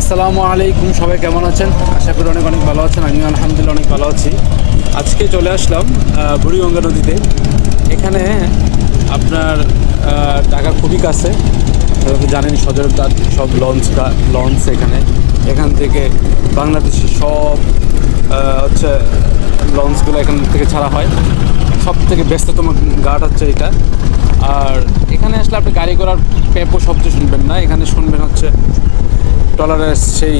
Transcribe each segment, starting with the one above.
আসসালামু আলাইকুম, সবাই কেমন আছেন? আশা করি অনেক অনেক ভালো আছেন। আমিও আলহামদুলিল্লাহ অনেক ভালো আছি। আজকে চলে আসলাম বুড়িগঙ্গা নদীতে। এখানে আপনার ঢাকার খুবই কাছে, জানেন সদরঘাট সব লঞ্চ এখান থেকে বাংলাদেশের সব হচ্ছে লঞ্চগুলো এখান থেকে ছাড়া হয়। সব থেকে ব্যস্ততম ঘাট হচ্ছে এটা। আর এখানে আসলে আপনি গাড়ি ঘোড়ার পেপো শব্দ শুনবেন না, এখানে শুনবেন হচ্ছে ট্রলারের সেই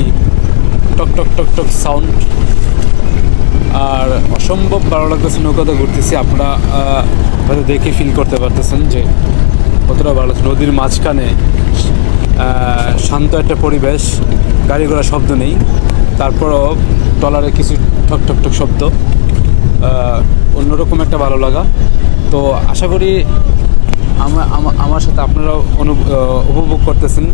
টক টক টক টক সাউন্ড। আর অসম্ভব ভালো লাগতেছে নৌকাতে ঘুরতেছি। আপনারা হয়তো দেখে ফিল করতে পারতেছেন যে কতটা ভালো লাগছে। নদীর মাঝখানে শান্ত একটা পরিবেশ, গাড়ি ঘোড়ার শব্দ নেই, তারপরও ট্রলারে কিছু ঠক ঠক ঠক শব্দ, অন্যরকম একটা ভালো লাগা। তো আশা করি আমার সাথে আপনারাও উপভোগ করতেছেন